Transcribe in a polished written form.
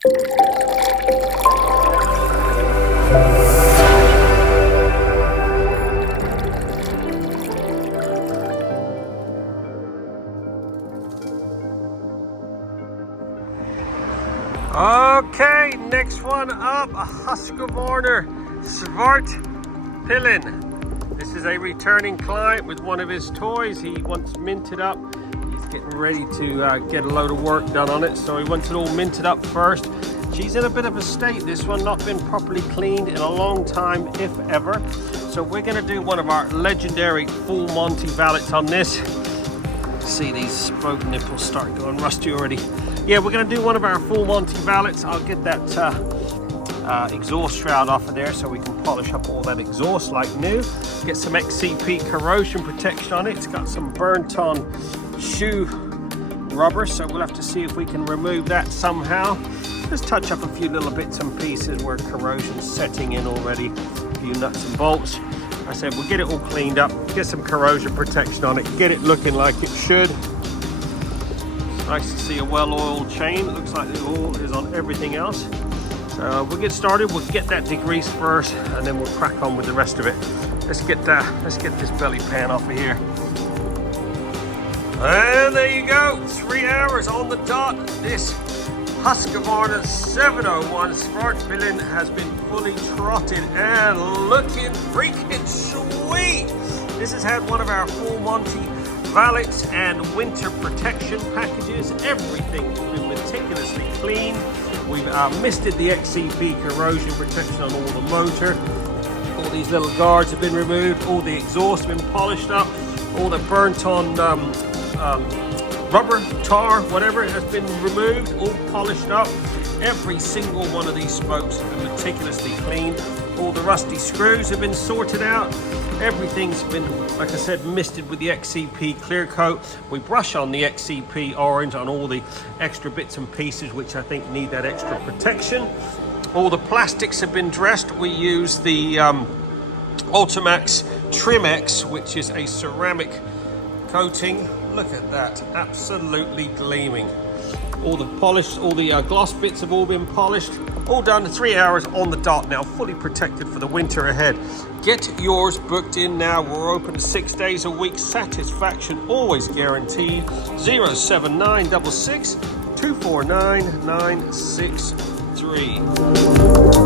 Okay, next one up, a Husky Svartpilen. This is a returning client with one of his toys. He wants minted up. He's getting ready to get a load of work done on it, so he wants it all minted up first. She's in a bit of a state, this one, not been properly cleaned in a long time, if ever. So we're gonna do one of our legendary full Monty valets on this. See these spoke nipples start going rusty already. Yeah, we're going to do one of our full Monty valets. I'll get that exhaust shroud off of there so we can polish up all that exhaust like new. Get some XCP corrosion protection on it. It's got some burnt on shoe rubber, so we'll have to see if we can remove that somehow. Just touch up a few little bits and pieces where corrosion's setting in already. A few nuts and bolts. I said we'll get it all cleaned up, get some corrosion protection on it, get it looking like it should. Nice to see a well-oiled chain. It looks like the oil is on everything else. So we'll get started. We'll get that degreased first, and then we'll crack on with the rest of it. Let's get this belly pan off of here. And there you go. 3 hours on the dot. This Husky 701 Svartpilen has been fully trotted and looking freaking sweet. This has had one of our full Monty valets and winter protection packages. Everything's been meticulously cleaned. We've misted the XCP corrosion protection on all the motor. All these little guards have been removed. All the exhaust has been polished up. All the burnt on rubber, tar, whatever, it has been removed, all polished up. Every single one of these spokes have been meticulously cleaned. All the rusty screws have been sorted out. Everything's been, like I said, misted with the XCP clear coat. We brush on the XCP orange on all the extra bits and pieces which I think need that extra protection. All the plastics have been dressed. We use the Ultimax Trim-X, which is a ceramic coating. Look at that, absolutely gleaming. All the polish, all the gloss bits have all been polished. All done, 3 hours on the dot now, fully protected for the winter ahead. Get yours booked in now. We're open 6 days a week. Satisfaction always guaranteed. 07966 249 963.